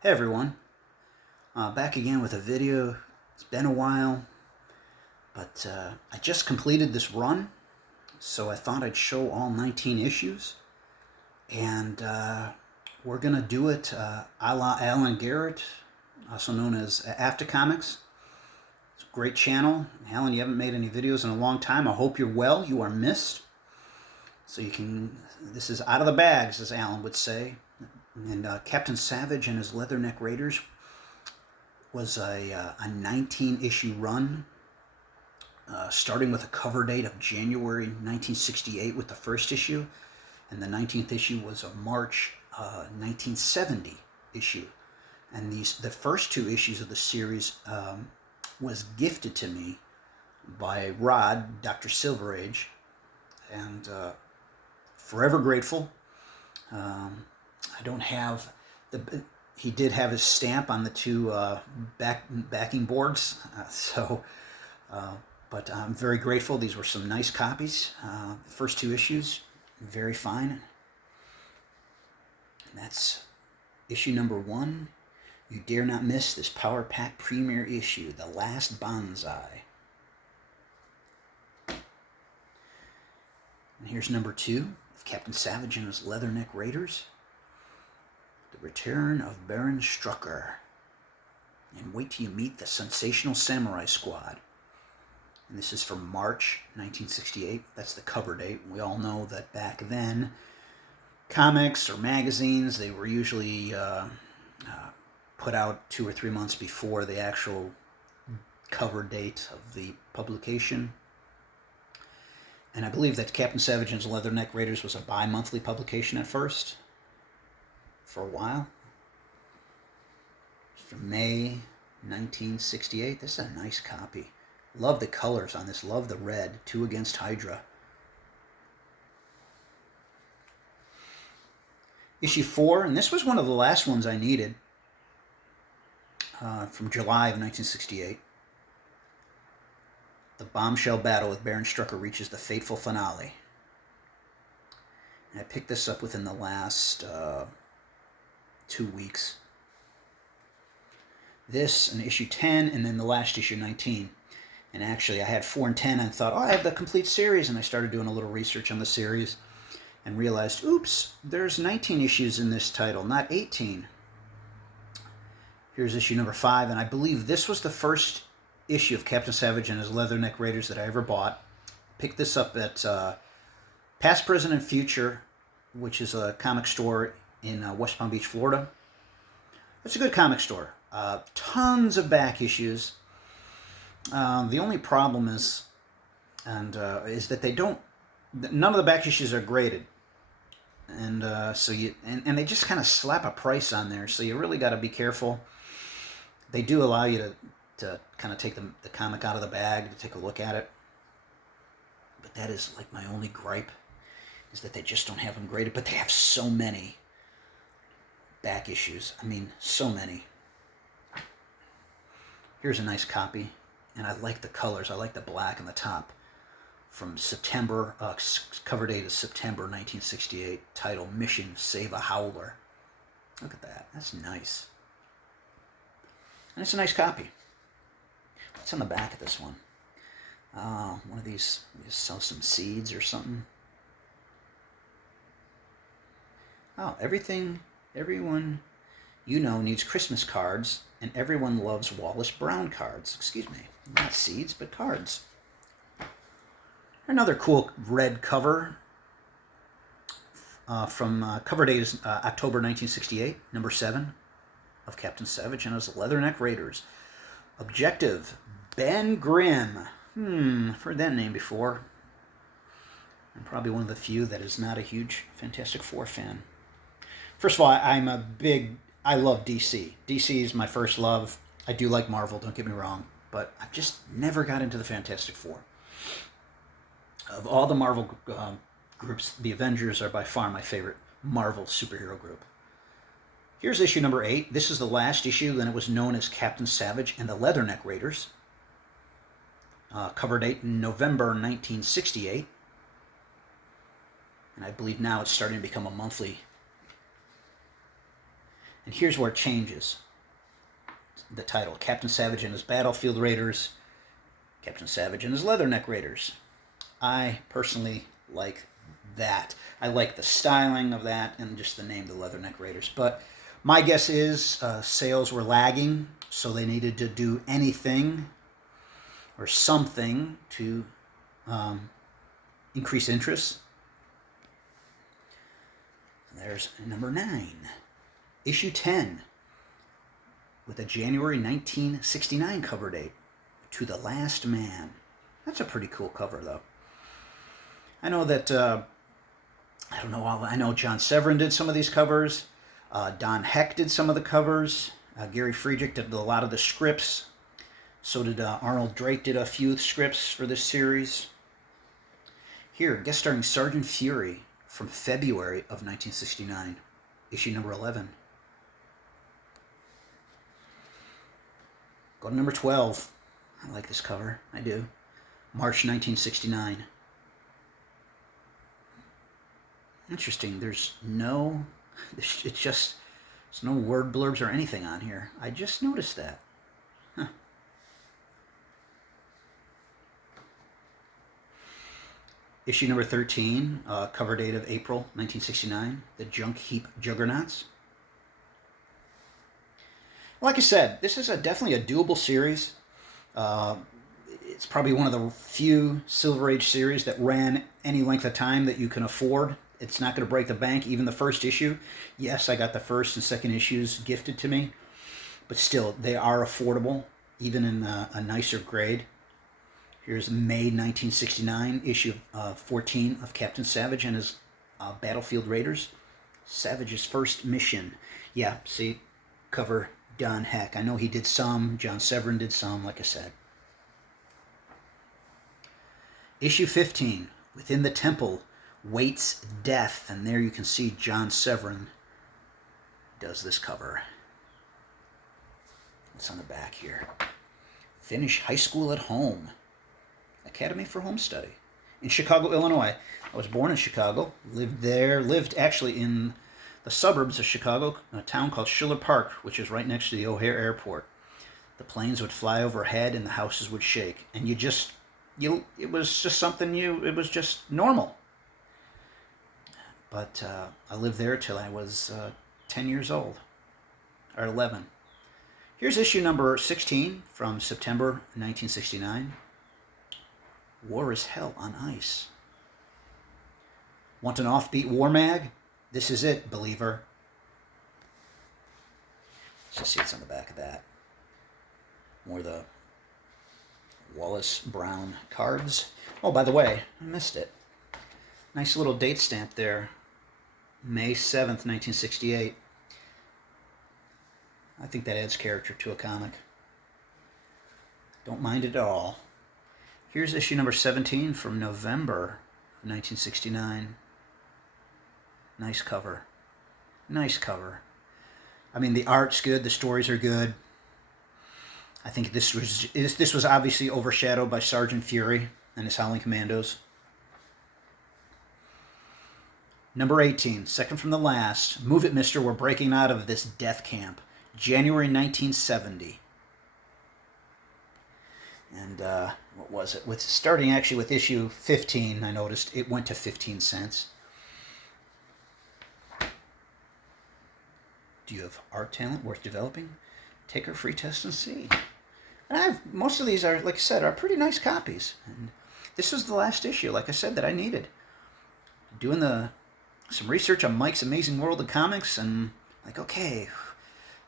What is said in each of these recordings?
Hey everyone, back again with a video. It's been a while, but I just completed this run, so I thought I'd show all 19 issues. And we're going to do it a la Alan Garrett, also known as After Comics. It's a great channel. Alan, you haven't made any videos in a long time. I hope you're well. You are missed. So you can, this is out of the bags, as Alan would say. And Captain Savage and his Leatherneck Raiders was a 19-issue run, starting with a cover date of January 1968 with the first issue, and the 19th issue was a March 1970 issue. And the first two issues of the series was gifted to me by Rod, Dr. Silver Age, and forever grateful. I don't have he did have his stamp on the two backing boards, but I'm very grateful. These were some nice copies. The first two issues, very fine. And that's issue number 1. You dare not miss this Power Pack premiere issue, The Last Bonsai. And here's number 2 of Captain Savage and his Leatherneck Raiders. The Return of Baron Strucker. And wait till you meet the Sensational Samurai Squad. And this is from March 1968. That's the cover date. We all know that back then, comics or magazines, they were usually put out 2 or 3 months before the actual cover date of the publication. And I believe that Captain Savage and his Leatherneck Raiders was a bi-monthly publication at first. For a while. From May 1968. This is a nice copy. Love the colors on this. Love the red. 2 against Hydra. Issue 4, and this was one of the last ones I needed, from July of 1968. The bombshell battle with Baron Strucker reaches the fateful finale. And I picked this up within the last 2 weeks. This and issue 10, and then the last issue 19. And actually I had 4 and 10 and thought, I have the complete series, and I started doing a little research on the series and realized, oops, there's 19 issues in this title, not 18. Here's issue number 5, and I believe this was the first issue of Captain Savage and his Leatherneck Raiders that I ever bought. Picked this up at Past, Present, and Future, which is a comic store in West Palm Beach, Florida. It's a good comic store. Tons of back issues. The only problem is that they don't. None of the back issues are graded, and and they just kind of slap a price on there. So you really got to be careful. They do allow you to kind of take the comic out of the bag to take a look at it, but that is like my only gripe, is that they just don't have them graded. But they have so many back issues. I mean, so many. Here's a nice copy, and I like the colors. I like the black on the top. From September, cover date is September 1968. Title, Mission Save a Howler. Look at that. That's nice. And it's a nice copy. What's on the back of this one? One of these sell some seeds or something. Oh, everyone you know needs Christmas cards, and everyone loves Wallace Brown cards. Excuse me, not seeds, but cards. Another cool red cover from cover date is October 1968, number 7 of Captain Savage and his Leatherneck Raiders. Objective, Ben Grimm. I've heard that name before. I'm probably one of the few that is not a huge Fantastic Four fan. First of all, I love DC. DC is my first love. I do like Marvel, don't get me wrong, but I've just never got into the Fantastic Four. Of all the Marvel groups, the Avengers are by far my favorite Marvel superhero group. Here's issue number 8. This is the last issue, then it was known as Captain Savage and the Leatherneck Raiders. Cover date November 1968. And I believe now it's starting to become a monthly And here's where it changes. The title, Captain Savage and his Battlefield Raiders, Captain Savage and his Leatherneck Raiders. I personally like that. I like the styling of that and just the name, the Leatherneck Raiders. But my guess is sales were lagging, so they needed to do anything or something to increase interest. There's number 9. Issue 10, with a January 1969 cover date, To the Last Man. That's a pretty cool cover, though. I know that, I know John Severin did some of these covers. Don Heck did some of the covers. Gary Friedrich did a lot of the scripts. So did Arnold Drake did a few scripts for this series. Here, guest starring Sergeant Fury from February of 1969, issue number 11. Go to number 12. I like this cover. I do. March 1969. Interesting. There's no word blurbs or anything on here. I just noticed that. Huh. Issue number 13, cover date of April 1969, The Junk Heap Juggernauts. Like I said, this is definitely a doable series. It's probably one of the few Silver Age series that ran any length of time that you can afford. It's not going to break the bank, even the first issue. Yes, I got the first and second issues gifted to me, but still, they are affordable, even in a nicer grade. Here's May 1969, issue 14 of Captain Savage and his Battlefield Raiders. Savage's first mission. Yeah, see, cover Don Heck. I know he did some. John Severin did some, like I said. Issue 15, Within the Temple, Waits Death. And there you can see John Severin does this cover. What's on the back here? Finish high school at home. Academy for Home Study in Chicago, Illinois. I was born in Chicago, lived actually in the suburbs of Chicago, a town called Schiller Park, which is right next to the O'Hare Airport. The planes would fly overhead and the houses would shake. And it was just normal. But I lived there till I was 10 years old, or 11. Here's issue number 16 from September 1969. War is Hell on Ice. Want an offbeat war mag? This is it, believer. Let's just see what's on the back of that. More of the Wallace Brown cards. Oh, by the way, I missed it. Nice little date stamp there. May 7th, 1968. I think that adds character to a comic. Don't mind it at all. Here's issue number 17 from November of 1969. Nice cover. Nice cover. I mean, the art's good. The stories are good. I think this was obviously overshadowed by Sergeant Fury and his Howling Commandos. Number 18, second from the last. Move it, mister. We're breaking out of this death camp. January 1970. And what was it? Starting actually with issue 15, I noticed it went to 15 cents. Do you have art talent worth developing? Take our free test and see. And most of these are, like I said, are pretty nice copies. And this was the last issue, like I said, that I needed. Doing some research on Mike's Amazing World of Comics, and like, okay,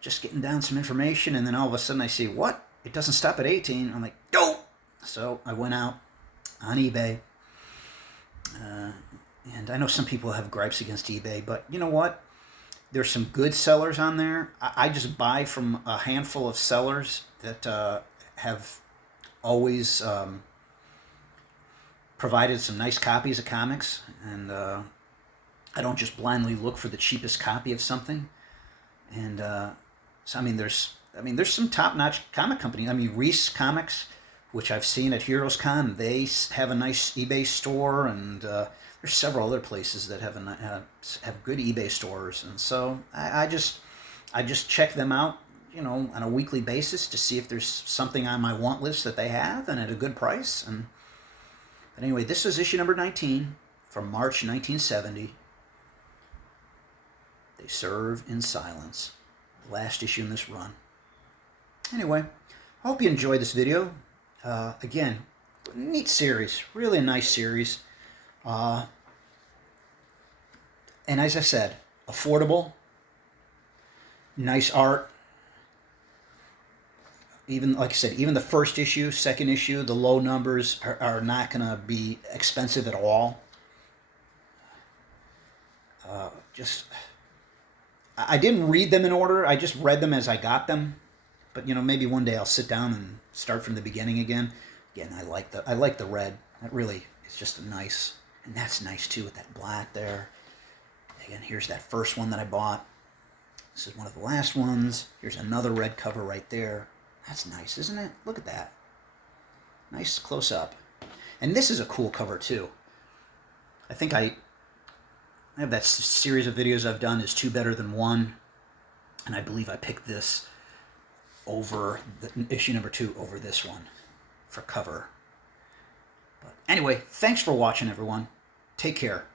just getting down some information, and then all of a sudden I see, what? It doesn't stop at 18. I'm like, no! So I went out on eBay. And I know some people have gripes against eBay, but you know what? There's some good sellers on there. I just buy from a handful of sellers that have always provided some nice copies of comics. And I don't just blindly look for the cheapest copy of something. And so, I mean, there's some top-notch comic companies. I mean, Reese Comics, which I've seen at Heroes Con, they have a nice eBay store, and there's several other places that have good eBay stores. And so I I just check them out, you know, on a weekly basis to see if there's something on my want list that they have and at a good price. But anyway, this is issue number 19 from March 1970. They Serve in Silence. The last issue in this run. Anyway, I hope you enjoyed this video. Again, neat series. Really a nice series. And as I said, affordable. Nice art. Even, like I said, even the first issue, second issue, the low numbers are not going to be expensive at all. I didn't read them in order. I just read them as I got them. But, you know, maybe one day I'll sit down and start from the beginning again. Again, I like the red. That really is just a nice, and that's nice too with that black there. Again, here's that first one that I bought. This is one of the last ones. Here's another red cover right there. That's nice, isn't it? Look at that. Nice close up. And this is a cool cover too. I think I have that series of videos I've done is 2 better than 1. And I believe I picked this over issue number 2 over this one for cover. But anyway, thanks for watching, everyone. Take care.